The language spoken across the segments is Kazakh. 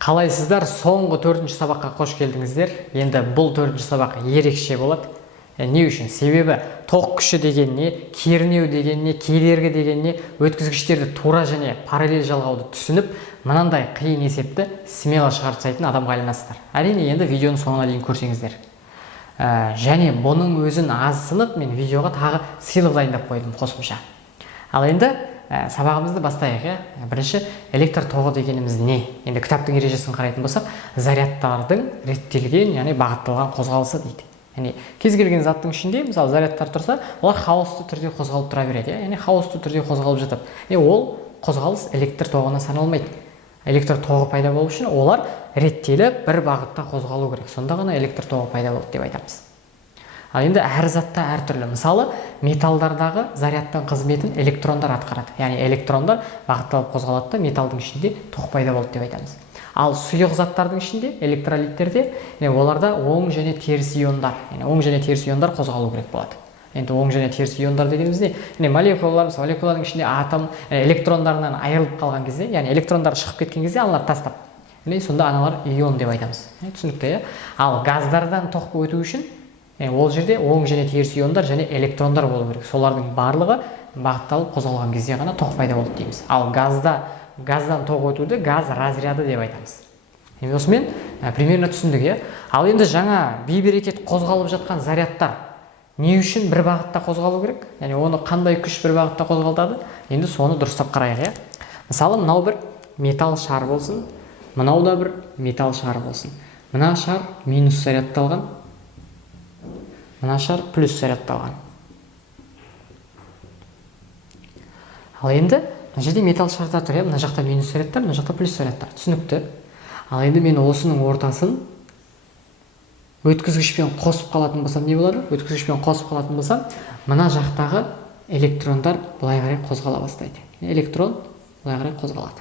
Қалайсыздар? Соңғы 4-ші сабаққа қош келдіңіздер. Енді бұл 4-ші сабақ ерекше болады. Не үшін? Себебі тоқ күші дегеніне, кернеу дегеніне, кедергі дегеніне, өткізгіштерді тура және параллель жалғауды түсініп, мынандай қиын есепті смело шығарып тастайтын адамға айналасыздар. Әрине, енді видеоның соңына дейін көрсеңіздер. Және бұның өзін азсынып, мен видеоға тағы сыйлық дайындап қойдым қосымша. Ал енді сабағымызды бастайық. Бірінші, электр тоғы дегеніміз не? Енді кітаптың ережесін қарайтын болсақ, зарядтардың реттелген, яғни бағытталған қозғалысы дейді. Яғни кез келген заттың ішінде, мысалы, зарядтар тұрса, олар хаосты түрде қозғалып тұра береді, яғни хаосты түрде қозғалып жатып. Ол қозғалыс электр тоғына саналмайды. Электр тоғы пайда болу үшін олар реттеліп бір бағытта қозғалу керек. Сонда ғана электр тоғы пайда болады деп айтамыз. Ал енді әр затта әртүрлі. Мысалы, металдардағы зарядтың қызметін электрондар атқарады. Яғни электрондар бағытталып қозғалады да металдың ішінде тоқ пайда болды деп айтамыз. Ал сұйық заттардың ішінде, электролиттерде, оларда оң және теріс иондар, оң және теріс иондар қозғалу керек болады. Енді оң және теріс иондар дегеніміз не? Молекуланың ішінде атом электрондарынан айырылып қалған кезде, яғни электрондар шығып кеткен кезде, аналар тастап. Сонда аналар ион деп айтамыз. Түсінікті, ал газдардан тоқ өту үшін ол жерде оң және теріс иондар және электрондар болу керек. Солардың барлығы бағытталып қозғалған кезде ғана тоқ пайда болды дейміз. Ал газдан тоқ өтуді газ разряды деп айтамыз. Осымен примерно түсіндік. Ал енді жаңа бейберекет қозғалып жатқан зарядтар не үшін бір бағытта қозғалу керек? Яғни оны қандай күш бір бағытта қозғалтады? Енді соны дұрыстап қарайық. Мысалы, мынау бір металл шар болсын, мынау да бір металл шар болсын. Мына шар минус зарядталған, мына шар плюс зарядталған. Ал енді мына жерде металл шардар тұр, мына жақта минус зарядтар, мына жақта плюс зарядтар. Түсінікті. Ал енді мен осының ортасын өткізгішпен қосып қалатын болсам не болады? Өткізгішпен қосып қалатын болсам, мына жақтағы электрондар былай қарай қозғала бастайды. Электрон былай қарай қозғалады.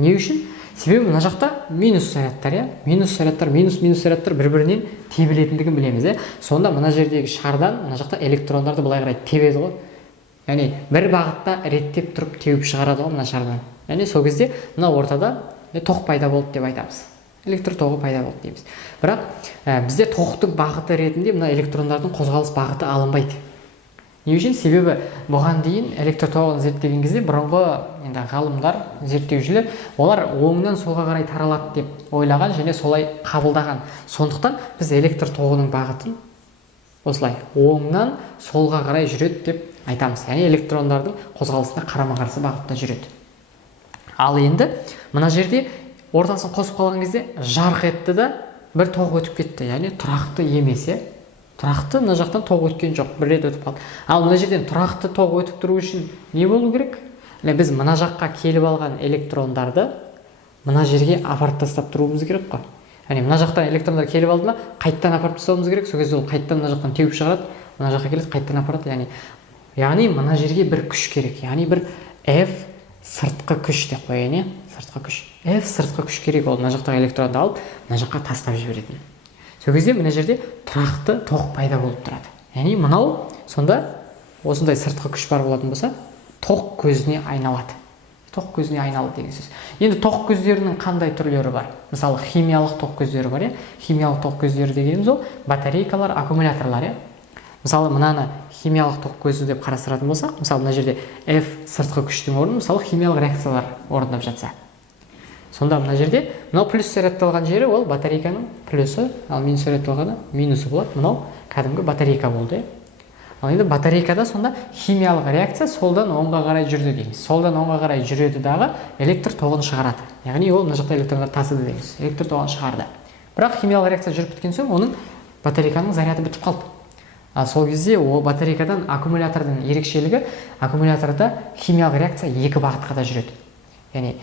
Не үшін? Себебі мына жақта минус зарядтар, минус зарядтар бір-бірінен тебілетіндігін білеміз. Сонда мына жердегі шардан мына жақта электрондарды былай қарай тебеді ғой. Яғни бір бағытта реттеп тұрып теуіп шығарады ғой мына шардан. Яғни сол кезде мына ортада тоқ пайда болды деп айтамыз. Электр тоғы пайда болды дейміз. Бірақ бізде тоқтың бағыты ретінде мына электрондардың қозғалыс бағыты алынбайды. Не үшін? Себебі бұған дейін электр тоғын зерттеген кезде бұрынғы ғалымдар, зерттеушілер, олар оңнан солға қарай таралады деп ойлаған және солай қабылдаған. Сондықтан біз электр тоғының бағытын осылай оңнан солға қарай жүреді деп айтамыз. Яғни электрондардың қозғалысына қарама-қарсы бағытта жүреді. Ал енді мына жерде ортасын қосып қалған кезде жарқ етті да бір тоқ өтіп кетті. Яғни тұрақты емес. Тұрақты мына жақтан тоқ өткен жоқ, бір рет өтіп қалды. Ал мына жерден тұрақты тоқ өтіп тұру үшін не болу керек? Біз мына жаққа келіп алған электрондарды мына жерге апарып тастап тұруымыз керек қой. Яғни мына жақтан электрондар келіп алды ма, қайттан апарып тастауымыз керек. Сол кезде ол қайттан мына жақтан теуіп шығарады, мына жаққа келеді, қайттан апарады. Яғни мына жерге бір күш керек. Яғни бір F сыртқы күш деп қояйын, сыртқы күш. F сыртқы күш керек, ол мына жақтағы электронды алып, мына жаққа тастап жіберетін. Сол кезде мына жерде тұрақты тоқ пайда болып тұрады. Яғни мынау сонда осындай сыртқы күш бар болатын болса, тоқ көзіне айналады. Тоқ көзіне айналады деген сөз. Енді тоқ көздерінің қандай түрлері бар? Мысалы, химиялық тоқ көздері бар. Химиялық тоқ көздері дегеніміз ол батарейкалар, аккумуляторлар. Мысалы, мынаны химиялық тоқ көзі деп қарастыратын болсақ, мысалы, мына жерде F сыртқы күштің орнын, мысалы, химиялық реакциялар орындап жатса. Сонда мына жерде мынау плюс зарядталған жері ол батарейканың плюсы, ал минус зарядталғаны минусы болады. Мынау кәдімгі батарейка болды. Ал енді батарейкада сонда химиялық реакция солдан оңға қарай жүрді дейміз. Солдан оңға қарай жүреді дағы электр тоғын шығарады. Яғни ол мына жақта электрондар тасыды дейміз. Электр тоғын шығарды. Бірақ химиялық реакция жүріп біткен соң оның батарейканың заряды бітіп қалды. Ал сол кезде ол батарейкадан аккумулятордың ерекшелігі, аккумуляторда химиялық реакция екі бағытқа да жүреді. Яғни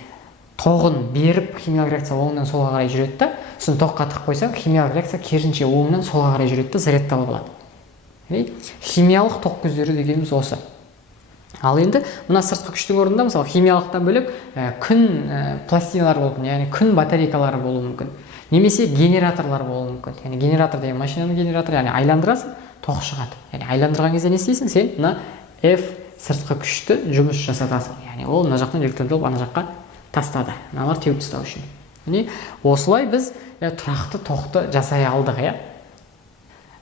тоғын беріп химиялық реакция оңнан солға қарай жүреді да, сосын тоққа тық қойсаң, химиялық реакция керісінше оңнан солға қарай жүреді да, зарядталып алады. Химиялық тоқ көздері дегеніміз осы. Ал енді мына сыртқы күштің орнында, мысалы, химиялықтан бөлек күн пластиналар болуы мүмкін, яғни күн батарейкалары болуы мүмкін. Немесе генераторлар болуы мүмкін. Яғни генератор деген машинаның генераторы, яғни айландырасың, тоқ шығады. Яғни айландырған кезде не істейсің? Сен мына F сыртқы күшті жұмыс жасатасың. Яғни ол мына жақтан электронды алып ана жаққа тастады, мыналар теуіп тастау үшін. Яғни осылай біз тұрақты тоқты жасай алдық.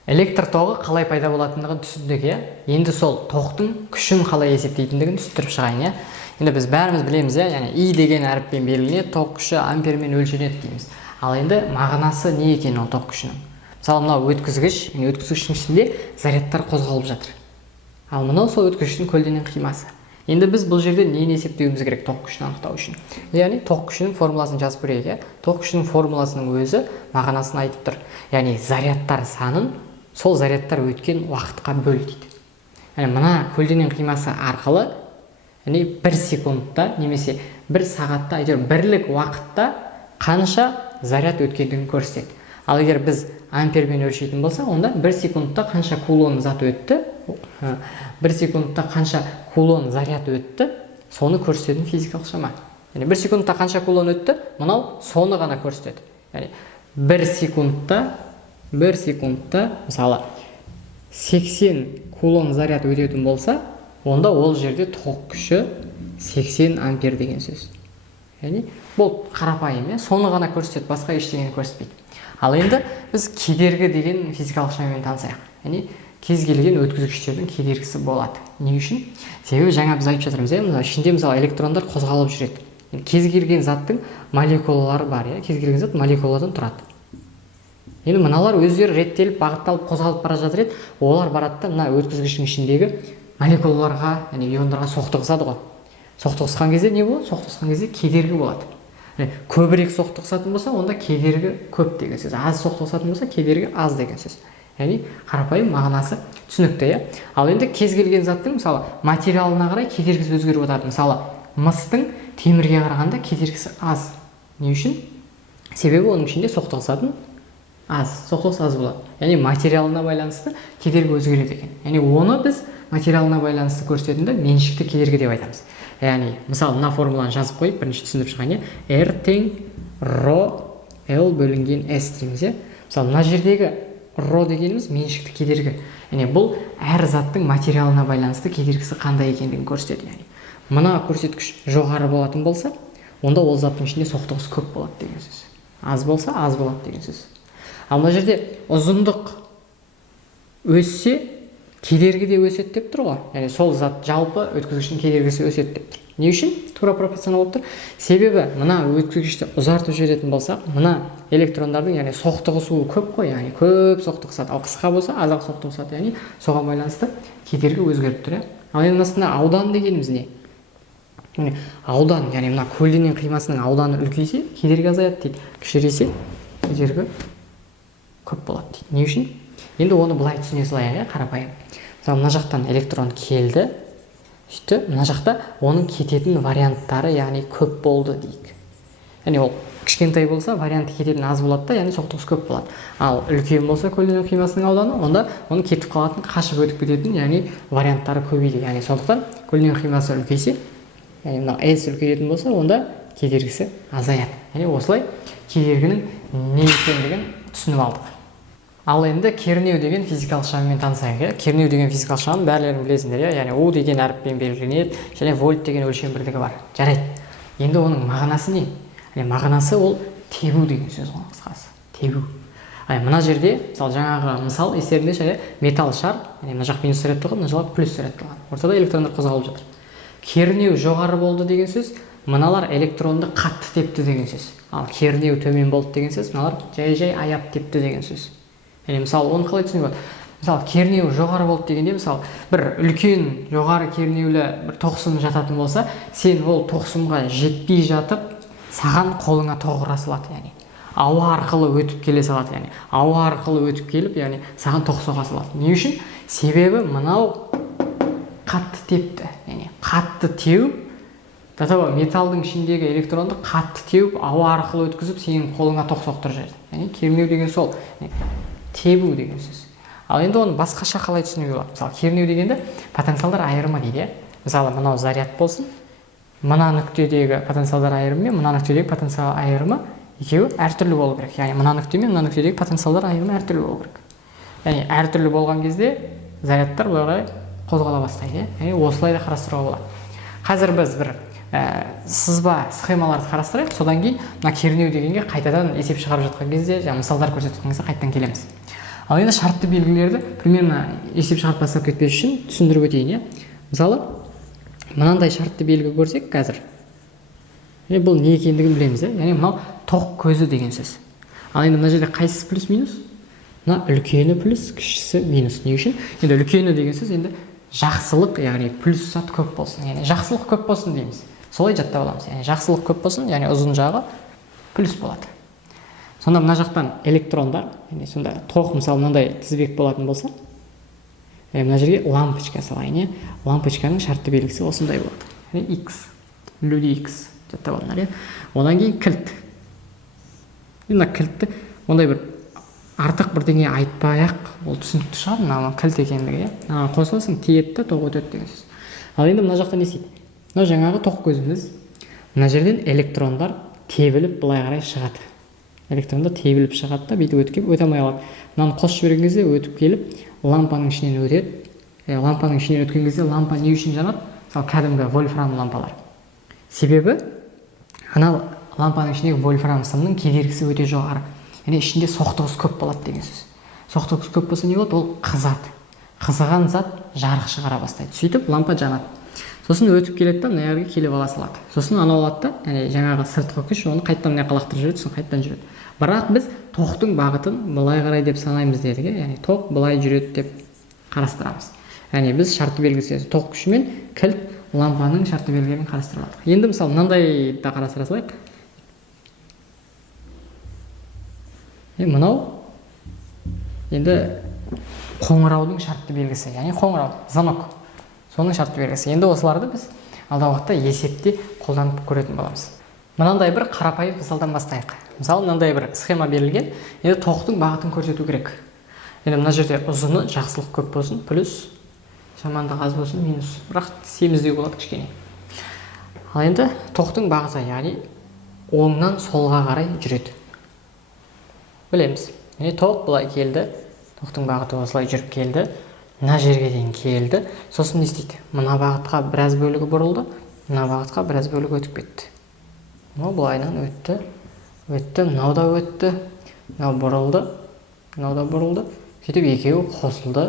Электр тоғы қалай пайда болатындығын түсіндік. Енді сол тоқтың күшін қалай есептейтіндігін түсіндіріп шығайын. Енді біз бәріміз білеміз, яғни И деген әріппен белгіленеді, тоқ күші ампермен өлшенеді дейміз. Ал енді мағынасы не екен ол тоқ күшінің? Мысалы, мынау өткізгіш, өткізгіштің ішінде зарядтар қозғалып жатыр. Ал мынау сол өткізгіштің көлденең қимасы. Енді біз бұл жерде нені есептеуіміз керек тоқ күшін анықтау үшін? Яғни тоқ күшінің формуласын жазып көрейік. Тоқ күшінің формуласының өзі мағынасын айтып тұр. Яғни зарядтар санын сол зарядтар өткен уақытқа бөл дейді. Яғни мына көлденең қимасы арқылы, яғни 1 секундта немесе 1 сағатта, бірлік уақытта қанша заряд өткендігін көрсетеді. Ал егер біз ампермен өлшейтін болса, онда 1 секундта қанша кулон зат өтті, 1 секундта қанша кулон заряд өтті, соны көрсететін физикалық шама. Яғни 1 секундта қанша кулон өтті, мынау соны ғана көрсетеді. Яғни 1 секундта, мысалы, 80 кулон заряд өтетін болса, онда ол жерде тоқ күші 80 ампер деген сөз. Яғни бұл қарапайым, соны ғана көрсетеді, басқа ештеңені көрсетпейді. Ал енді біз кедергі деген физикалық шамамен танысайық. Яғни кез келген өткізгіштердің кедергісі болады. Не үшін? Себебі жаңа біз айтып жатырмыз, ішінде мысалы электрондар қозғалып жүреді. Кез келген заттың молекулалары бар, кез келген зат молекуладан тұрады. Енді мыналар өздері реттеліп, бағытталып, қозғалып бара жатыр еді, олар барады да мына өткізгіштің ішіндегі молекулаларға, яғни иондарға соқтығысады ғой. Соқтығысқан кезде не болады? Соқтығысқан кезде кедергі болады. Көбірек соқтығысатын болса, онда кедергі көп деген сөз. Аз соқтығысатын болса, кедергі аз деген сөз. Яғни қарапайым мағынасы түсінікті. Ал енді кез келген заттың мысалы материалына қарай кедергісі өзгеріп отырады. Мысалы, мыстың темірге қарағанда кедергісі аз. Не үшін? Себебі оның ішінде соқтығысатын аз, соқтығыс аз болады. Яғни материалына байланысты кедергі өзгереді екен. Яғни оны біз материалына байланысты көрсететінді меншікті кедергі деп айтамыз. Яғни, мысалы, мына формуланы жазып қойып, бірінші түсіндіріп шығайын. R тең ρ L бөлінген S дейміз. Мысалы, мына жердегі ρ дегеніміз меншікті кедергі. Яғни, бұл әр заттың материалына байланысты кедергісі қандай екендігін көрсетеді. Яғни, мына көрсеткіш жоғары болатын болса, онда ол заттың ішінде соқтығыс көп болады деген сөз. Аз болса, аз болады деген сөз. Ал мына жерде ұзындық өссе, кедергі де өседі деп тұр ғой. Яғни сол зат жалпы өткізгіштің кедергісі өседі деп тұр. Не үшін? Тура пропорционал болып тұр. Себебі мына өткізгішті ұзартып жіберетін болсақ, мына электрондардың яғни соқтығысуы көп қой, яғни көп соқтығысады. Ал қысқа болса, азырақ соқтығысады, яғни соған байланысты кедергі өзгеріп тұр. Ал енді мына аудан дегеніміз не? Аудан, яғни мына көлденең қимасының ауданы үлкейсе, кедергі азаяды дейді. Кішірейсе, кедергі көп болады дейді. Не үшін? Енді оны былай түсіне салайық, қарапайым. Мысалы, мына жақтан электрон келді, мына жақта оның кететін варианттары, яғни көп болды дейік. Яғни ол кішкентай болса, варианты кететін аз болады да, яғни соқтығыс көп болады. Ал үлкен болса көлденең қимасының ауданы, онда оның кетіп қалатын, қашып өтіп кететін, яғни варианттары көбейді. Яғни сондықтан көлденең қимасы үлкейсе, яғни мына S үлкейетін болса, онда кедергісі азаяды. Яғни осылай кедергінің не екендігін түсініп алдық. Ал енді кернеу деген физикалық шамамен танысайық. Кернеу деген физикалық шаманы бәрілерің білесіңдер, яғни U деген әріппен белгіленеді, және вольт деген өлшем бірлігі бар. Жарайды. Енді оның мағынасы не? Мағынасы ол тебу деген сөз ғой, қысқасы. Тебу. Мына жерде, мысалы жаңағы мысал естеріңде металл шар, мына жақ минус зарядталған, мына жақ плюс зарядталған. Ортада электрондар қозғалып жатыр. Кернеу жоғары болды деген сөз, мыналар электронды қатты тепті деген сөз. Ал кернеу төмен болды деген сөз, мыналар жай-жай аяп тепті деген сөз. Мысалы, оны қалай түсінуге болады? Мысалы, кернеу жоғары болды дегенде, мысалы, бір үлкен жоғары кернеулі бір тоқсым жататын болса, сен ол тоқсымға жетпей жатып, саған қолыңа тоғыра салады, яғни. Ауа арқылы өтіп келе салады, яғни. Ауа арқылы өтіп келіп, яғни, саған тоқ соға салады. Не үшін? Себебі мынау қатты тепті, яғни, қатты теуіп, металдың ішіндегі электронды қатты теуіп, ауа арқылы өткізіп, сенің қолыңа тоқ соқтырып жібереді. Яғни, кернеу деген сол. Тебу деген сөз. Ал енді оны басқаша қалай түсінуге болады? Мысалы, кернеу дегенде потенциалдар айырымы дейді. Мысалы, мынау заряд болсын, мына нүктедегі потенциалдар айырымы мен мына нүктедегі потенциал айырымы екеуі әртүрлі болу керек. Яғни, мына нүкте мен мына нүктедегі потенциалдар айырымы әртүрлі болу керек. Яғни, әртүрлі болған кезде зарядтар былай қозғала бастайды. Яғни, осылай да қарастыруға болады. Қазір біз бір сызба схемаларды қарастырайық, содан кейін мына кернеу дегенге қайтадан есеп шығарып жатқан кезде, мысалдар көрсетіп жатқан кезде қайтадан келеміз. Ал енді шартты белгілерді примерно есеп шығарып бастап кетпес үшін түсіндіріп өтейін. Мысалы, мынандай шартты белгі көрсек қазір, бұл не екендігін білеміз. Яғни мынау тоқ көзі деген сөз. Ал енді мына жерде қайсысы плюс минус? Мына үлкені плюс, кішісі минус. Не үшін? Енді үлкені деген сөз енді жақсылық, яғни плюс зат көп болсын. Яғни жақсылық көп болсын дейміз. Солай жаттап аламыз. Яғни жақсылық көп болсын, яғни ұзын жағы плюс болады. Сонда мына жақтан электрондар, яғни сонда тоқ мысалы мынандай тізбек болатын болса, мына жерге лампочка салайын. Лампочканың шартты белгісі осындай болады. Яғни x, люди x жаттап алыңдар. Одан кейін кілт. Мына кілтті ондай бір артық бірдеңе айтпай-ақ, ол түсінікті шығар, мына кілт екендігі. Қосылсын, тиеді, тоқ өтеді деген сөз. Ал енді мына жақта не істейді? Мына жаңағы тоқ көзіміз. Мына жерден электрондар тебіліп былай қарай шығады. Электрондар тебіліп шығады да, бүйтіп өтіп өте алмай қалады. Мынаны қосып жіберген кезде өтіп келіп, лампаның ішінен өтеді. Лампаның ішінен өткен кезде лампа не үшін жанады? Мысалы, кәдімгі вольфрам лампалар. Себебі ана лампаның ішіндегі вольфрам сымның кедергісі өте жоғары. Яғни ішінде соқтығыс көп болады деген сөз. Соқтығыс көп болса не болады? Ол қызады. Қызыған зат жарық шығара бастайды. Сөйтіп лампа жанады. Сосын өтіп келеді да, мына жерге келіп ала салады. Сосын анау алады да, яғни жаңағы сыртқы күш оны қайттан мына лақтырып жүреді, сосын қайттан жүреді. Бірақ біз тоқтың бағытын былай қарай деп санаймыз дедік, яғни тоқ былай жүреді деп қарастырамыз. Яғни біз шартты белгісі тоқ күшімен кілт лампаның шартты белгілерін қарастырып алдық. Енді мысалы мынандай да қарастыра салайық. Мынау енді қоңыраудың шартты белгісі, яғни қоңырау, звонок. Соның шартты белгісі. Енді осыларды біз алдағы уақытта есепте қолданып көретін боламыз. Мынандай бір қарапайым мысалдан бастайық. Мысалы, мынандай бір схема берілген, енді тоқтың бағытын көрсету керек. Енді мына жерде ұзыны жақсылық көп болсын, плюс, жамандық аз болсын, минус. Бірақ семіздеу болады кішкене. Ал енді тоқтың бағыты, яғни оңнан солға қарай жүреді. Білеміз. Яғни тоқ былай келді, тоқтың бағыты осылай жүріп келді. Мына жерге дейін келді. Сосын не істейді? Мына бағытқа біраз бөлігі бұрылды, мына бағытқа біраз бөлігі өтіп кетті. Мынау былайынан өтті, мынау да өтті, мынау бұрылды, мынау да бұрылды. Сөйтіп екеуі қосылды,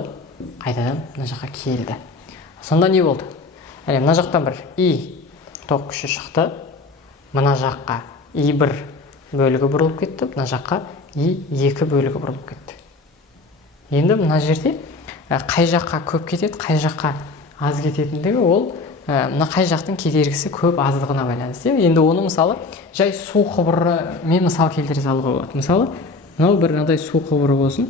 қайтадан мына жаққа келді. Сонда не болды? Мына жақтан бір и тоқ күші шықты, мына жаққа и1 бөлігі бұрылып кетті, мына жаққа и2 бөлігі бұрылып кетті. Енді мына жерде қай жаққа көп кетеді, қай жаққа аз кететіндігі ол мына қай жақтың кедергісі көп аздығына байланысты. Енді оны мысалы жай су құбыры мен мысал келтіре салуға болады. Мысалы, мынау бір мынадай су құбыры болсын.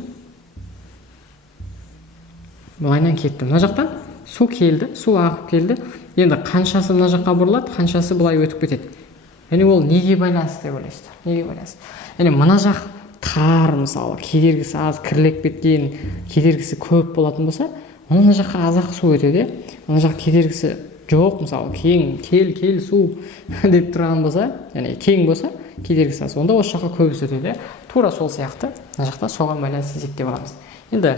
Былайынан кетті. Мына жақтан су келді, су ағып келді. Енді қаншасы мына жаққа бұрылады, қаншасы былай өтіп кетеді. Яғни ол неге байланысты деп ойлайсыздар? Неге байланысты? Яғни мына жақ тар, мысалы, кедергісі аз, кірлеп кеткен, кедергісі көп болатын болса, мына жаққа аз-ақ су өтеді. Мына жақ кедергісі жоқ, мысалы, кең, кел су деп тұрған болса, яғни кең болса, кедергісі аз. Онда осы жаққа көбісі өтеді. Тура сол сияқты, мына жақта соған байланысты есептеп аламыз. Енді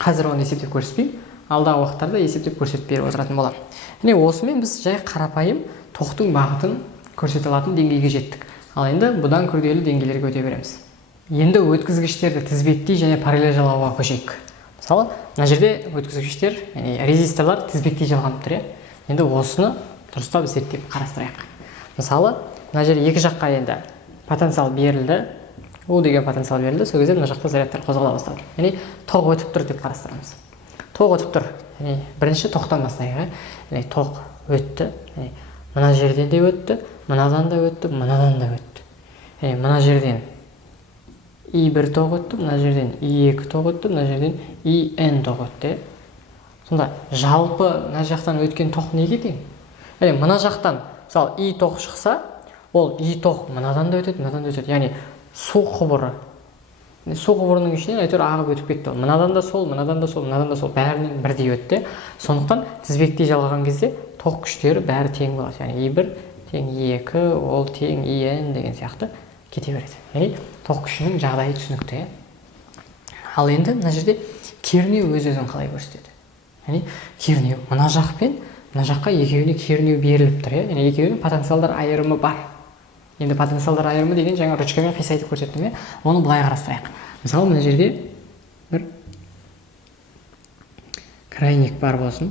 қазір оны есептеп көрсетпеймін, алдағы уақыттарда есептеп көрсетіп беріп отыратын боламын. Яғни осымен біз жай қарапайым тоқтың бағытын көрсете алатын деңгейге жеттік. Ал енді бұдан күрделі деңгейлерге өте береміз. Енді өткізгіштерді тізбектей және параллель жалғауға көшейік. Мысалы, мына жерде өткізгіштер, яғни резисторлар тізбектей жалғанып тұр. Енді осыны дұрыстап зерттеп қарастырайық. Мысалы, мына жерде екі жаққа енді потенциал берілді, U деген потенциал берілді, сол кезде мына жақта зарядтар қозғала бастады. Яғни тоқ өтіп тұр деп қарастырамыз. Тоқ өтіп тұр. Яғни бірінші тоқтан бастайық. Яғни тоқ өтті. Яғни мына жерден де өтті, мынадан да өтті, мынадан да өтті. Яғни мына жерден i1 тоқ өтті, мына жерден i2 тоқ өтті, мына жерден in тоқ өтті. Сонда жалпы мына жақтан өткен тоқ неге тең? Яғни мына жақтан, мысалы, i тоқ шықса, ол i тоқ мынадан да өтеді, мынадан да өтеді. Яғни су құбыры. Су құбырының ішінен әйтеуір ағып өтіп кетті. Мынадан да сол, мынадан да сол, мынадан да сол, бәрінен бірдей өтті. Сондықтан тізбектей жалғаған кезде тоқ күштері бәрі тең болады. Яғни i1 тең i2, ол тең in деген сияқты кете береді. Яғни тоқ күшінің жағдайы түсінікті. Ал енді мына жерде кернеу өз-өзін қалай көрсетеді? Яғни кернеу мына жақ пен мына жаққа екеуіне кернеу беріліп тұр, яғни екеуінің потенциалдар айырымы бар. Енді потенциалдар айырымы деген жаңа ручкамен қисайтып көрсеттім, оны былай қарастырайық. Мысалы, мына жерде бір крайник бар болсын.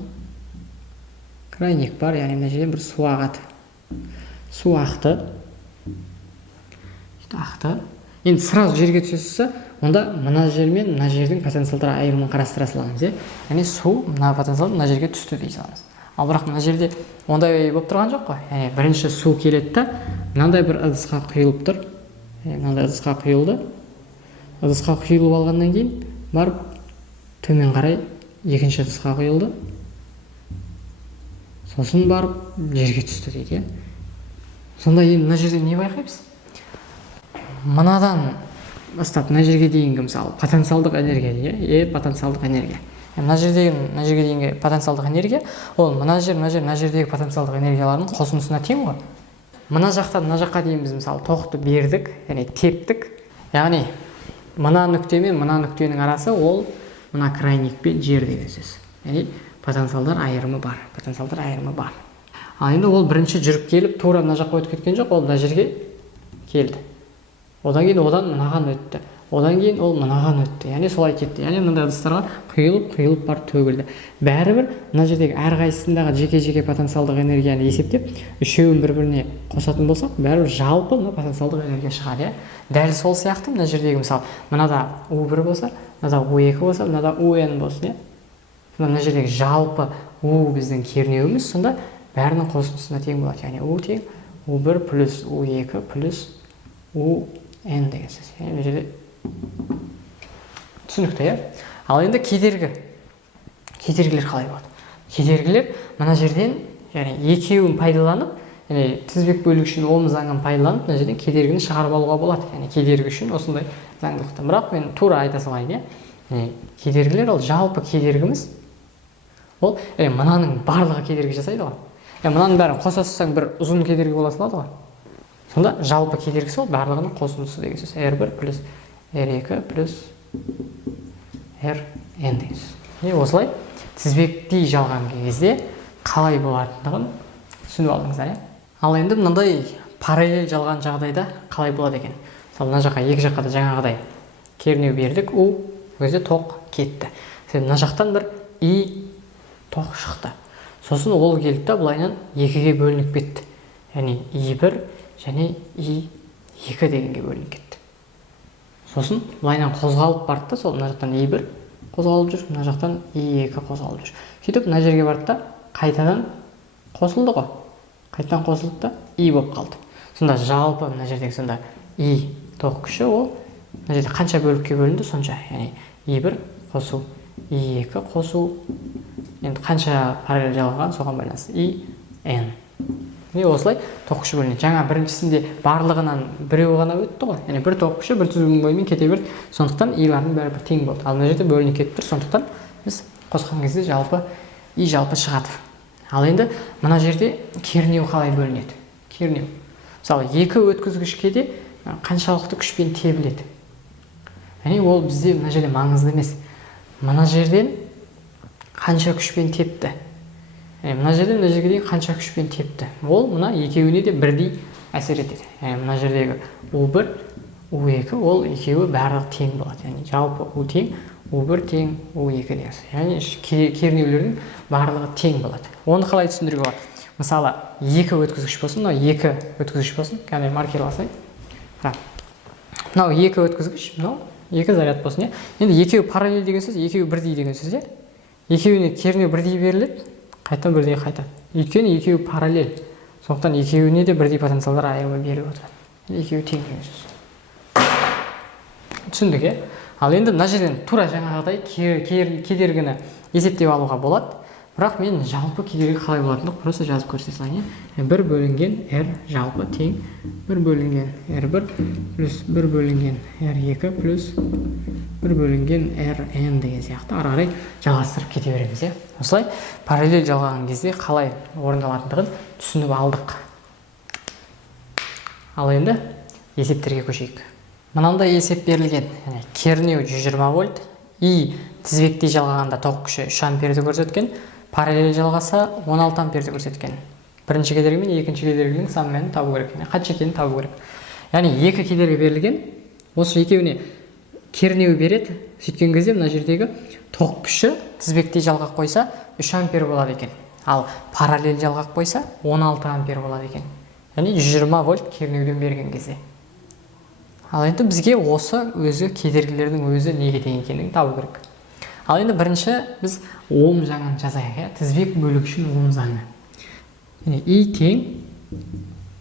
Крайник бар, яғни мына жерде бір су ағады. Су ақты. Енді сразу жерге түсесіз, онда мына жер мен мына жердің потенциалдар айырымын қарастыра саламыз, яғни су мына потенциал мына жерге түсті дей саламыз. Ал бірақ мына жерде ондай болып тұрған жоқ қой. Яғни бірінші су келеді да, мынандай бір ыдысқа құйылып тұр. Мынандай ыдысқа құйылды. Ыдысқа құйылып алғаннан кейін барып төмен қарай екінші ыдысқа құйылды. Сосын барып жерге түсті дейді. Сонда енді мына жерде не байқаймыз? Мынадан бастап мына жерге дейінгі мысалы потенциалдық энергия дейді, потенциалдық энергия. Мына жерге дейінгі потенциалдық энергия, ол мына жердегі потенциалдық энергиялардың қосындысына тең ғой. Мына жақтан мына жаққа дейін біз мысалы тоқты бердік, яғни тептік. Яғни мына нүкте мен мына нүктенің арасы ол мына крайник пен жер деген сөз. Яғни потенциалдар айырымы бар. Ал енді ол бірінші жүріп келіп тура мына жаққа өтіп кеткен жоқ, ол мына жерге келді. Одан кейін одан мынаған өтті. Одан кейін ол мынаған өтті. Яғни солай кетті. Яғни мындай ыдыстарға құйылып барып төгілді. Бәрібір мына жердегі әрқайсысындағы жеке потенциалдық энергияны есептеп, үшеуін бір-біріне қосатын болсақ, бәрібір жалпы мына потенциалдық энергия шығады. Дәл сол сияқты мына жердегі мысалы, мынада U1 болса, мынада U2 болса, мынада UN болсын, мына жердегі жалпы U біздің кернеуіміз, сонда бәрінің қосындысына тең болады. Яғни U тең U1 плюс U2 плюс UN деген сөз. Яғни жерде түсінікті, Ал енді кедергілер қалай болады? Кедергілер мына жерден, яғни екеуін пайдаланып, яғни тізбек бөлгішінің Ом заңын пайдаланып, мына жерден кедергіні шығарып алуға болады. Яғни кедергі үшін осындай заңдылықты. Бірақ мен тура айта салайын, кедергілер ол жалпы кедергіміз. Ол мынаның барлығы кедергі жасайды ғой. Мынаның бәрін қоса салсаң бір ұзын кедергі бола салады ғой. Сонда жалпы кедергісі ол барлығының қосындысы деген сөз. R1 плюс R2 плюс RN деген сөз. Осылай тізбектей жалған кезде қалай болатындығын түсініп алдыңыздар. Ал енді мынандай параллель жалған жағдайда қалай болады екен? Мысалы, мына жаққа екі жаққа да жаңағыдай кернеу бердік, ол кезде тоқ кетті. Мына жақтан бір И тоқ шықты. Сосын ол келді да былайынан екіге бөлініп кетті. Яғни И1 және И2 дегенге бөлініп кетті. Сосын былайынан қозғалып барды да, сол мына жақтан И1 қозғалып жүр, мына жақтан И2 қозғалып жүр. Сөйтіп мына жерге барды да қайтадан қосылды ғой. Қайтадан қосылды да И болып қалды. Сонда жалпы мына жердегі сонда И тоқ күші ол мына жерде қанша бөлікке бөлінді сонша. Яғни И1 қосу, И2 қосу, енді қанша параллель жалған соған байланысты IN. Осылай тоқ күші бөлінеді. Жаңа біріншісінде барлығынан біреу ғана өтті ғой. Яғни бір тоқ күші бір тізбек бойымен кете берді. Сондықтан И-лардың бәрі бір тең болды. Ал мына жерде бөлініп кетіп тұр. Сондықтан біз қосқан кезде жалпы И жалпы шығады. Ал енді мына жерде кернеу қалай бөлінеді? Кернеу. Мысалы, екі өткізгішке де қаншалықты күшпен тебіледі. Яғни ол бізде мына жерде маңызды емес. Мына жерден қанша күшпен тепті? Мына жерден мына жерге дейін қанша күшпен тепті? Ол мына екеуіне де бірдей әсер етеді. Мына жердегі U1, U2 ол екеуі барлығы тең болады. Яғни жалпы U тең, U1 тең, U2 деген. Яғни кернеулердің барлығы тең болады. Оны қалай түсіндіруге болады? Мысалы, екі өткізгіш болсын, мынау екі өткізгіш болсын. Яғни маркер басайын. Мынау екі өткізгіш, мынау екі заряд болсын. Енді екеуі параллель деген сөз, екеуі бірдей деген сөз. Екеуіне кернеу бірдей беріледі, қайтадан бірдей қайтады. Өйткені екеуі параллель. Сондықтан екеуіне де бірдей потенциалдар айырымы беріліп отырады. Екеуі тең деген сөз. Түсіндік, Ал енді мына жерден тура жаңағыдай кедергіні есептеп алуға болады. Бірақ мен жалпы кедергі қалай болатындық просто жазып көрсете салайын. 1 бөлінген R жалпы тең 1 бөлінген R1 плюс 1 бөлінген R2 плюс 1 бөлінген RN деген сияқты ары қарай жалғастырып кете береміз. Осылай параллель жалғаған кезде қалай орындалатындығын түсініп алдық. Ал енді есептерге көшейік. Мынандай есеп берілген. Кернеу 120 вольт, И тізбектей жалғағанда тоқ күші 3 амперді көрсеткен. параллель жалғаса 16 амперді көрсеткен. Бірінші кедергі мен екінші кедергінің сан мәнін табу керек. Қанша екенін табу керек. Яғни екі кедергі берілген. Осы екеуіне кернеу береді. Сөйткен кезде мына жердегі тоқ күші тізбектей жалғақ қойса 3 ампер болады екен. Ал параллель жалғақ қойса 16 ампер болады екен. Яғни 120 вольт кернеуден берген кезде. Ал енді бізге осы өзі кедергілердің өзі неге тең екенін табу керек. Ал енді бірінші біз ом заңын жазайық. Тізбек бөлік үшін ом заңы. I тең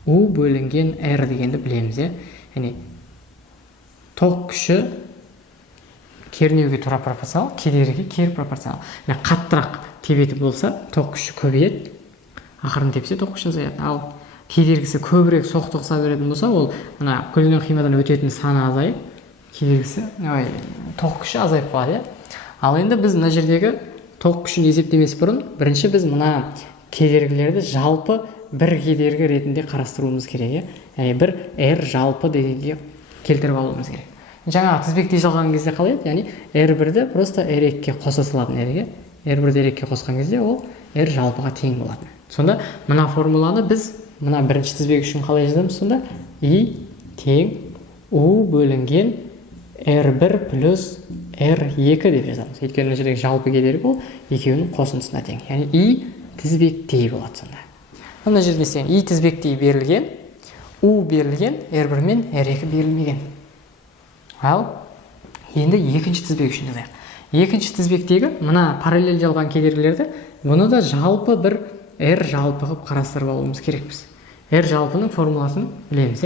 U бөлінген R дегенді білеміз. Яғни тоқ күші кернеуге тура пропорционал, кедергіге кері пропорционал. Қаттырақ тебеті болса, тоқ күші көбейеді. Ақырын тепсе, тоқ күші азаяды. Ал кедергісі көбірек соқтықса беретін болса, ол мына көлден қимадан өтетін саны азайып, кедергісі, тоқ күші азайып қалады. Ал енді біз мына жердегі тоқ күшін есептемес бұрын, бірінші біз мына кедергілерді жалпы бір кедергі ретінде қарастыруымыз керек. Яғни бір R жалпы дегенге келтіріп алуымыз керек. Жаңағы тізбектей жалған кезде қалай еді? Яғни R1-ді просто R2-ге қоса салатын едік. R1-ді R2-ге қосқан кезде ол R жалпыға тең болады. Сонда мына формуланы біз мына бірінші тізбек үшін қалай жазамыз сонда? I тең U бөлінген R1 плюс R2 деп жазамыз. Өйткені мына жердегі жалпы кедергі ол екеуінің қосындысына тең. Яғни I тізбектей болады сонда. Мына жерде істеген I тізбектей берілген, U берілген, R1 мен R2 берілмеген. Ал енді екінші тізбек үшін жазайық. Екінші тізбектегі мына параллель жалған кедергілерді бұны да жалпы бір R жалпы қып қарастырып алуымыз керекпіз. R жалпының формуласын білеміз.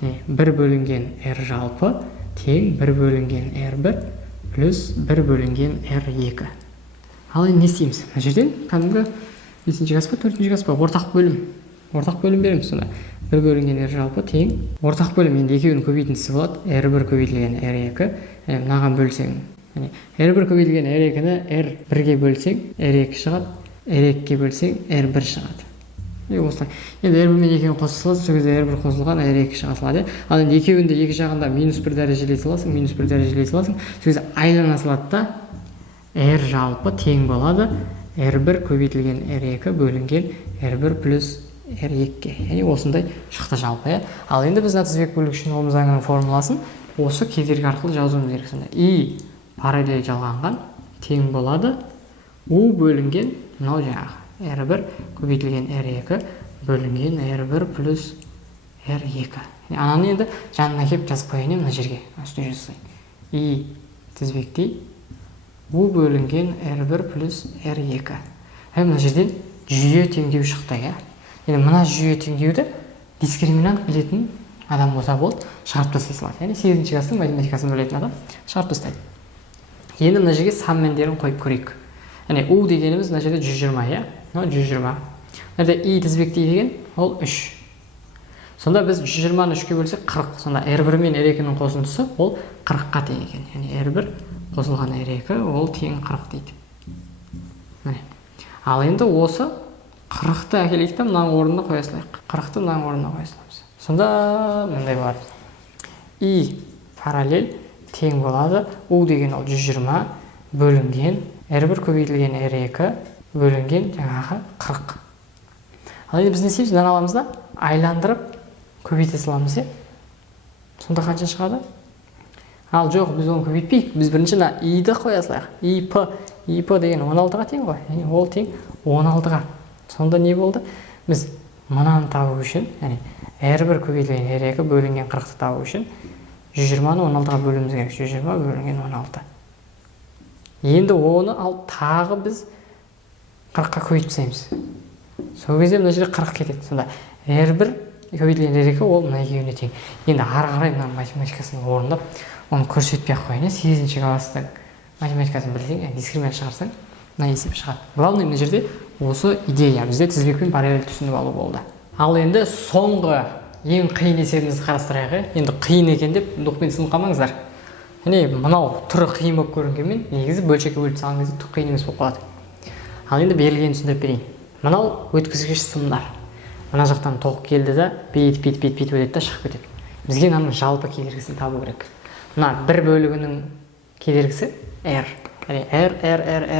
1 бөлінген R жалпы тең 1 бөлінген R1 плюс 1 бөлінген R2. Ал енді не істейміз? Мына жерден кәдімгі 5-ші аспа, 4-ші аспа ортақ бөлім береміз сонда. 1 бөлінген R жалпы тең ортақ бөлім. Енді екеуінің көбейтіндісі болады. R1 көбейтілген R2. Мынаған бөлсең, R1 көбейтілген R2-ні R1-ге бөлсең, R2 шығады. R2-ге бөлсең, R1 шығады. Осылай. Енді R1 мен екеуін қосылады, сол кезде R1 қосылған R2 шығады. Ал енді екеуінде екі жағында -1 дәрежелей саласың, -1 дәрежелей саласың. Сол кезде айлана салады да R жалпы тең болады. R1 көбейтілген R2 бөлінген R1 плюс R2-ге. Яғни осындай шықты жалпы. Ал енді біз тізбек бөлік үшін ом заңының формуласын осы кедергі арқылы жазуымыз керек. Сонда I параллель жалғанған тең болады. U бөлінген мынау жаңағы R1 көбейтілген R2 бөлінген R1 плюс R2. Ананы енді жанына кеп жазып қойайын мына жерге. Үстіне жазайын. I тізбектей U бөлінген R1 плюс R2. Мына жерден жүйе теңдеу шықты. Енді мына жүйе теңдеуді дискриминант білетін адам болса болды, шығарып тастай салады. Яғни 8-ші кластың математикасын білетін адам шығарып тастайды. Енді мына жерге сан мәндерін қойып көрейік. Яғни U дегеніміз мына жерде 120, 120. Мына жерде I тізбектей деген ол 3. Сонда біз 120-ны 3-ке бөлсек 40. Сонда R1 мен R2-нің қосындысы ол 40-қа тең екен. Яғни R1 қосылған R2 ол тең 40 дейді. Ал енді осы 40-ты әкелейік та мынаның орнына қоя салайық. 40-ты мынаның орнына қоя саламыз. Сонда мындай болады. I параллель тең болады. U деген ол 120 бөлінген R1 көбейтілген R2 бөлінген жаңағы 40. Ал енді біз не істейміз? Мынаны аламыз да айландырып көбейте саламыз. Сонда қанша шығады? Ал жоқ, біз оны көбейтпейік. Біз бірінші I-ді қоя салайық. IP деген 16-ға тең ғой. Ол тең 16-ға. Сонда не болды? Біз мынаны табу үшін, яғни R1 көбейтілген R2 бөлінген 40-ты табу үшін 120-ны 16-ға бөлуіміз керек. 120 бөлінген 16. Енді оны алып тағы біз 40-қа көбейтіп тастаймыз. Сол кезде мына жерде 40 кетеді. Сонда R1 көбейтілген R2 ол мына екеуіне тең. Енді ары қарай мына математикасын орындап, оны көрсетпей-ақ қояйын. 8-ші кластың математикасын білсең, дискриминант шығарсаң, мына есеп шығады. Главный мына жерде осы идея бізде тізбекпен параллель түсініп алу болды. Ал енді соңғы ең қиын есебімізді қарастырайық. Енді қиын екен деп доқпен сынып қалмаңыздар. Мынау түрі қиын болып көрінгенмен, негізі бөлшекке бөліп салған кезде түк қиын емес болып қалады. Ал енді берілгенін түсіндіріп берейін. Мынау өткізгіш сымдар. Мына жақтан тоқ келді да, бет өтеді да шығып кетеді. Бізге мынаның жалпы кедергісін табу керек. Мына бір бөлігінің кедергісі R. яғни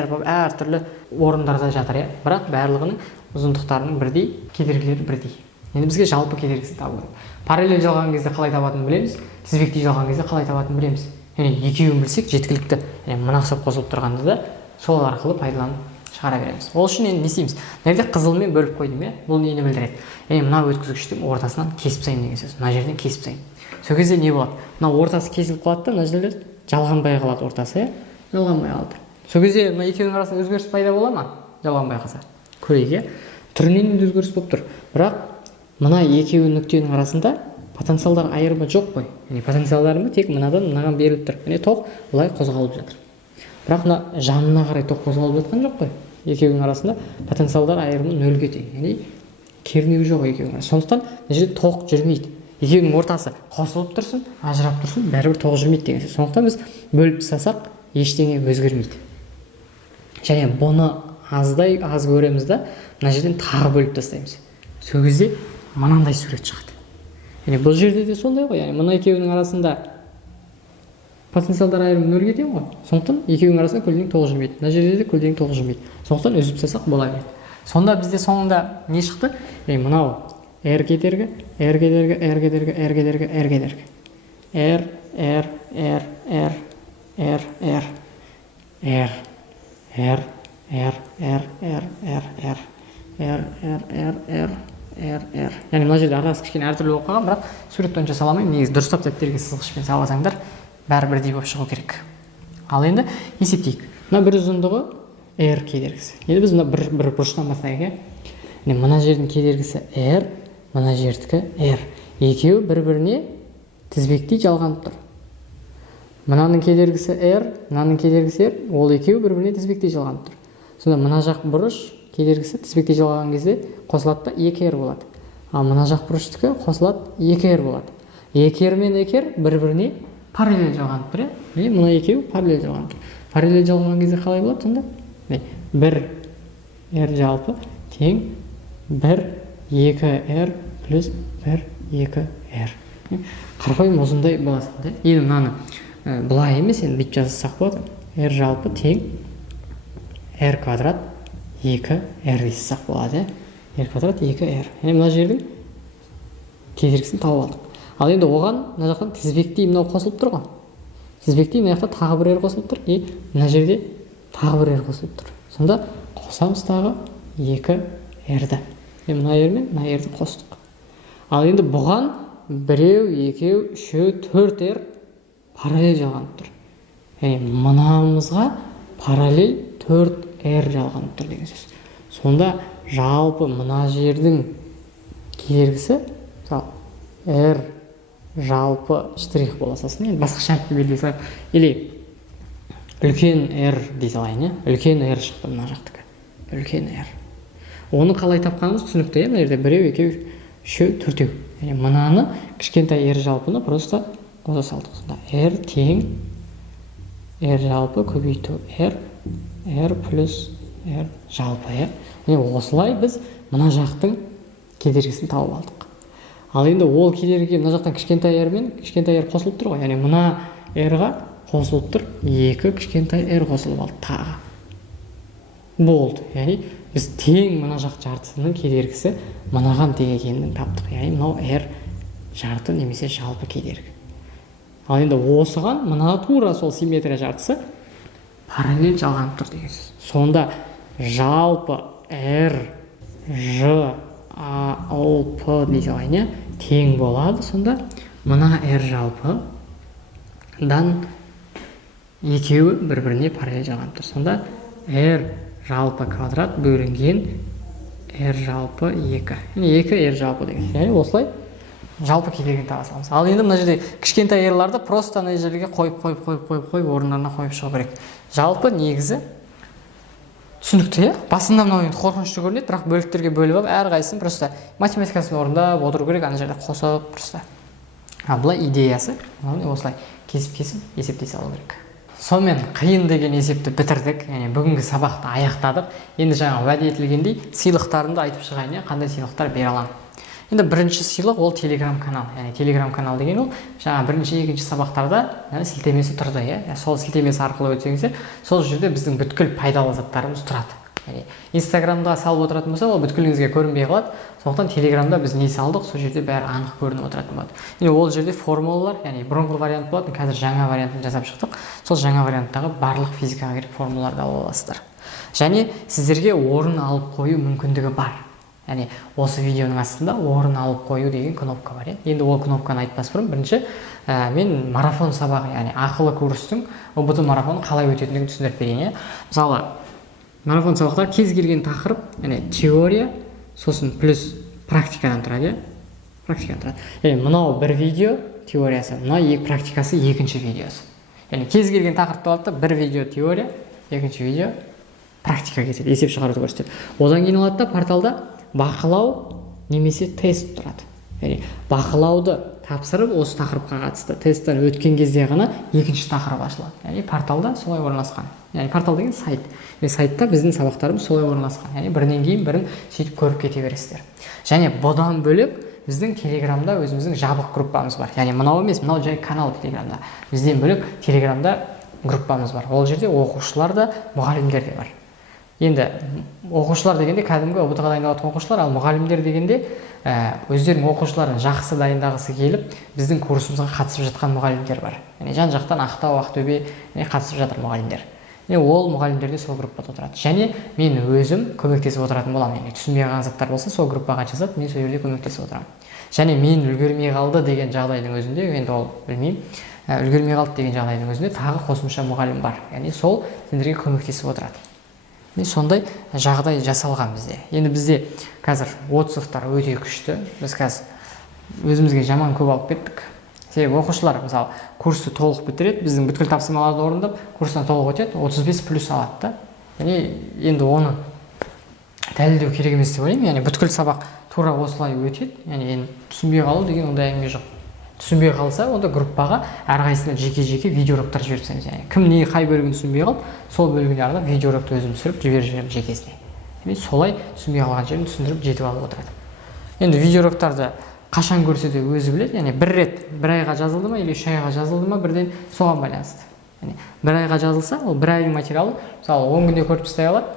r болып әртүрлі орындарда жатыр, иә. Бірақ барлығының ұзындықтарының бірдей, кедергілері бірдей. Енді бізге жалпы кедергісін табу керек. Параллель жалған кезде қалай табатынын білеміз, тізбектей жалған кезде қалай табатынын білеміз. Яғни екеуін білсек жеткілікті. Яғни мына ұқсап қосылып тұрғанда да сол арқылы пайдаланып шығара береміз. Ол үшін енді не істейміз? Мына жерде қызылмен бөліп қойдым, иә. Бұл нені білдіреді? Яғни мына өткізгіштің ортасынан кесіп тастаймын деген сөз. Мына жерден кесіп тастаймын. Сол кезде не болады? Мына ортасы кесіліп қалады да, мына жерде жалғанбай қалады ортасы, иә. Жалғанбай қалды. Сол кезде мына екеуінің арасында өзгеріс пайда бола ма? Жалғанбай қалса. Көрейік, иә. Түрінен де өзгеріс болып тұр. Бірақ мына екеуі нүктенің арасында потенциалдар айырымы жоқ қой. Яғни потенциалдарымы тек мынадан мынаған беріліп тұр. Яғни тоқ былай қозғалып жатыр. Бірақ мына жанына қарай тоқ қозғалып жатқан жоқ қой. Екеуінің арасында потенциалдар айырымы нөлге тең. Яғни кернеу жоқ екеуінің арасында. Сондықтан мына жерде тоқ жүрмейді. Екеуінің ортасы қосылып тұрсын, ажырап тұрсын, бәрібір тоқ жүрмейді деген сөз. Сондықтан біз бөліп тастасақ, ештеңе өзгермейді. Және бұны аздай аз көреміз да, мына жерден тағы бөліп тастаймыз. Сол кезде мынандай сурет шығады. Яғни бұл жерде де сондай ғой. Яғни мына екеуінің арасында потенциалдар айырымы нөлге тең ғой. Сондықтан екеуінің арасында көлденең тоқ жүрмейді. Мына жерде де көлденең тоқ жүрмейді. Сондықтан үзіп тастасақ бола береді. Сонда бізде соңында не шықты? Яғни мынау r кедергі, r кедергі, r кедергі, r кедергі, r кедергі. r r r r r r r r r r r r r яғни мына жерде арасы кішкене әртүрлі болып қалған, бірақ сурет бойынша сала алмаймын. Негізі дұрыстап дәптерге сызғышпен салсаңдар бәрі бірдей болып шығу керек. Ал енді есептейік. Мына бір ұзындығы r кедергісі. Енді біз мына бір бұрыштан бастайық, иә. Мына жердің кедергісі r, мына жердікі r. Екеуі бір-біріне тізбектей жалғанып тұр. Мынаның кедергісі r, мынаның кедергісі r, ол екеуі бір-біріне тізбектей жалғанып тұр. Сонда мына жақ бұрыш кедергісі тізбектей жалғаған кезде қосылады да 2r болады. Ал мына жақ бұрыштікі қосылады 2r болады. 2r мен 2r бір-біріне параллель жалғанып тұр, иә. Мына екеуі параллель жалғанып тұр. Параллель жалғаған кезде қалай болады сонда? 1r жалпы тең 1 2r плюс 1 2r. Қарапайым осындай болады. Енді мынаны былай емес, енді бүйтіп жазсақ болады. r жалпы тең r квадрат 2r дейсақ болады, r квадрат 2r. Яғни мына жердің кедергісін тауып алдық. Ал енді оған мына жақтан тізбектей мынау қосылып тұр ғой. Тізбектей мына жақта тағы бір r қосылып тұр, мына жерде тағы бір r қосылып тұр. Сонда қосамыз тағы 2r-ді. Мына r мен мына r-ді қостық. Ал енді бұған 1 2 3 4r параллель жалғанып тұр. Яғни мынамызға параллель 4r жалғанып тұр деген сөз. Сонда жалпы мына жердің кедергісі r жалпы штрих бола салсын. Енді басқаша әріппен белгілей салайық. Или үлкен r дей салайын, үлкен r шықты мына жақтікі. Үлкен r. Оны қалай тапқанымыз түсінікті, мына жерде 1 2 3 4. Яғни мынаны кішкентай r жалпыны просто қоса салдық. Сонда r тең r жалпы көбейту r плюс r жалпы, осылай біз мына жақтың кедергісін тауып алдық. Ал енді ол кедергіге мына жақтан кішкентай r мен кішкентай r қосылып тұр ғой. Яғни мына r-ға қосылып тұр, 2 кішкентай r қосылып алды тағы. Болды. Яғни біз тең мына жақ жартысының кедергісі мынаған тең екенін таптық. Яғни мынау r жарты немесе жалпы кедергі. Ал енді осыған мына тура сол симметрия жартысы параллель жалғанып тұр деген сөз. Сонда жалпы r ж алп дей салайын, тең болады. Сонда мына r жалпыдан екеуі бір-біріне параллель жалғанып тұр. Сонда r жалпы квадрат бөлінген r жалпы 2. 2r жалпы деген. Яғни осылай жалпы кедергіні таба саламыз. Ал енді мына жерде кішкентай r-ларды просто мына жерге қойып орындарына қойып шығу керек. Жалпы негізі түсінікті, басында мынау енді қорқынышты көрінеді, бірақ бөліктерге бөліп алып, әрқайсысын просто математикасын орындап отыру керек, ана жерде қосып просто. Ал бұлай идеясы, осылай кесіп есептей салу керек. Сонымен қиын деген есепті бітірдік. Яғни бүгінгі сабақты аяқтадық. Енді жаңа уәде етілгендей сыйлықтарымды айтып шығайын, қандай сыйлықтар бере аламын. Енді бірінші сыйлық ол телеграм канал. Яғни телеграм канал деген ол жаңа бірінші, екінші сабақтарда сілтемесі тұрды, иә. Сол сілтемесі арқылы өтсеңіздер, сол жерде біздің бүткіл пайдалы заттарымыз тұрады. Яғни инстаграмда салып отыратын болса, ол бүткіліңізге көрінбей қалады. Сондықтан телеграмда біз не салдық, сол жерде бәрі анық көрініп отыратын болады. Енді ол жерде формулалар, яғни бұрынғы вариант болатын, қазір жаңа вариантын жасап шықтық. Сол жаңа варианттағы барлық физикаға керек формулаларды алып аласыздар. Және сіздерге орын алып қою мүмкіндігі бар. Яғни осы видеоның астында орын алып қою деген кнопка бар. Енді ол кнопканы айтпас бұрын, бірінші мен марафон сабағы, яғни ақылы курстың ұбт марафоны қалай өтетіндігін түсіндіріп берейін. Мысалы, марафон сабақтар кез келген тақырып, яғни теория, сосын плюс практикадан тұрады. Практикадан тұрады. Яғни мынау бір видео теориясы, мынау практикасы екінші видеосы. Яғни кез келген тақырыпты алады да, бір видео теория, екінші видео практика кетеді, есеп шығаруды көрсетеді. Одан кейін алады да порталда бақылау немесе тест тұрады. Яғни бақылауды тапсырып, осы тақырыпқа қатысты тесттен өткен кезде ғана екінші тақырып ашылады. Яғни порталда солай орналасқан. Яғни портал деген сайт. Сайтта біздің сабақтарымыз солай орналасқан. Яғни бірінен кейін бірін сөйтіп көріп кете бересіздер. Және бұдан бөлек біздің телеграмда өзіміздің жабық группамыз бар. Яғни мынау емес, мынау жай канал телеграмда. Бізден бөлек телеграмда группамыз бар. Ол жерде оқушылар да, мұғалімдер де бар. Енді оқушылар дегенде кәдімгі ұбт-ға дайындалатын оқушылар, ал мұғалімдер дегенде өздерінің оқушыларын жақсы дайындағысы келіп, біздің курсымызға қатысып жатқан мұғалімдер бар. Яғни жан-жақтан Ақтау, Ақтөбе қатысып жатыр мұғалімдер. Ол мұғалімдер де сол группада отырады. Және мен өзім көмектесіп отыратын боламын. Яғни түсінбей қалған заттар болса, сол группаға жазады, мен сол жерде көмектесіп отырамын. Және мен үлгермей қалды деген жағдайдың өзінде, енді ол білмеймін, үлгермей қалды деген жағдайдың өзінде тағы қосымша мұғалім бар. Яғни сол сендерге көмектесіп отырады. Сондай жағдай жасалған бізде. Енді бізде қазір отзывтар өте күшті. Біз қазір өзімізге жаман көп алып кеттік. Себебі оқушылар мысалы курсты толық бітіреді, біздің бүткіл тапсырмаларды орындап, курстан толық өтеді, 35 плюс алады да. Енді оны дәлелдеу керек емес деп ойлаймын. Яғни бүткіл сабақ тура осылай өтеді. Яғни түсінбей қалу деген ондай әңгіме жоқ. Түсінбей қалса, онда группаға әрқайсысына жеке-жеке видеороликтар жіберіп тастаймыз. Яғни кім не қай бөлігін түсінбей қалды, сол бөлігіне арнап видеороликті өзім түсіріп жіберіп жекесіне. Солай түсінбей қалған жерін түсіндіріп жетіп алып отырады. Енді видеороликтарды қашан көрсе де өзі біледі. Яғни бір рет бір айға жазылды ма или 3 айға жазылды ма, бірден соған байланысты. Яғни бір айға жазылса, ол бір айдың материалы мысалы 10 күнде көріп тастай алады,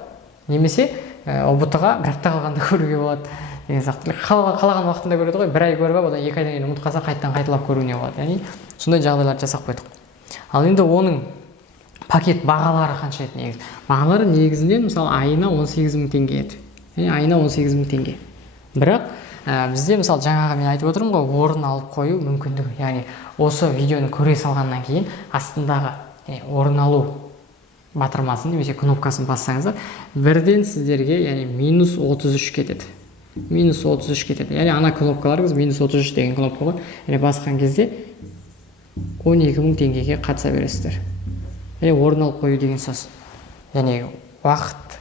немесе ұбт-ға бір апта қалғанда көруге болады. Қалаған уақытында көреді ғой, бір ай көріп алып, одан 2 айдан кейін ұмытып қалса, қайталап көруіне болады. Яғни сондай жағдайларды жасап қойдық. Ал енді оның пакет бағалары қанша еді негізі? Бағалары негізінен мысалы айына 18.000 теңге еді. Яғни айына 18.000 теңге. Бірақ бізде мысалы жаңағы мен айтып отырмын ғой, орын алып қою мүмкіндігі. Яғни осы видеоны көре салғаннан кейін астындағы орын алу батырмасын немесе кнопкасын бассаңыздар, бірден сіздерге яғни -33 кетеді. -33 кетеді. Яғни ана кнопкаларыңыз -33 деген кнопка ғой. Яғни басқан кезде 12.000 теңгеге қатыса бересіздер. Яғни орын алып қою деген сөз. Яғни уақыт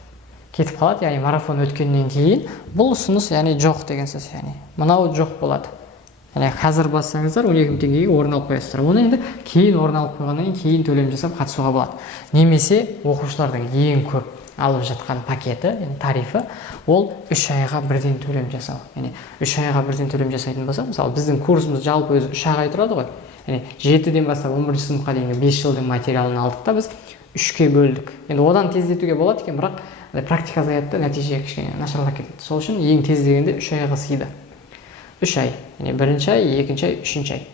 кетіп қалады. Яғни марафон өткеннен кейін бұл ұсыныс яғни жоқ деген сөз. Яғни мынау жоқ болады. Яғни қазір бассаңыздар 12.000 теңгеге орын алып қоясыздар. Оны енді кейін орын алып қойғаннан кейін төлем жасап қатысуға болады. Немесе оқушылардың ең көп алып жатқан пакеті, тарифі, ол 3 айға бірден төлем жасау. Яғни 3 айға бірден төлем жасайтын болса, мысалы біздің курсымыз жалпы өзі 3 ай тұрады ғой. Яғни 7-ден бастап 11-ші сыныпқа дейінгі 5 жылдың материалын алдық та біз 3-ке бөлдік. Енді одан тездетуге болады екен, бірақ практика азаяды, нәтиже кішкене нашарлап кетеді. Сол үшін ең тез дегенде 3 айға сыйды. 3 ай, яғни 1-ші ай, 2-ші ай, 3-ші ай.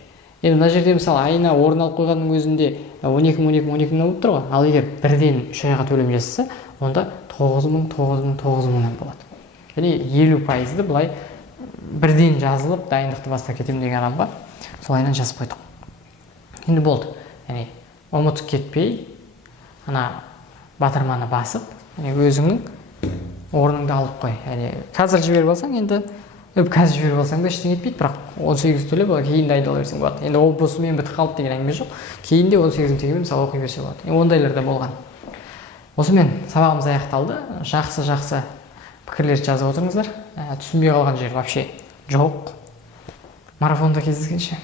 Енді мына жерде мысалы айына орын алып қойғанның өзінде 12.000 болып тұр ғой. Ал егер бірден 3 айға төлем жасаса, онда 9.000-9.000-9.000-нан болады. Яғни 50%-ді былай бірден жазылып, дайындықты бастап кетемін деген адамға солайынан жазып қойдық. Енді болды. Яғни ұмытып кетпей, ана батырманы басып, өзіңнің орныңды алып қой. Яғни қазір жіберіп алсаң, енді қазір жіберіп алсаң да ештеңе етпейді, бірақ 18 төлеп, кейін дайындала берсең болады. Енді ол босымен бітіп қалды деген әңгіме жоқ. Кейін де 18 теңгемен мысалы оқи берсе болады. Ондайлар да болған. Осымен сабағымыз аяқталды. Жақсы пікірлерді жазып отырыңыздар. Түсінбей қалған жер вообще жоқ. Марафонда кездескенше.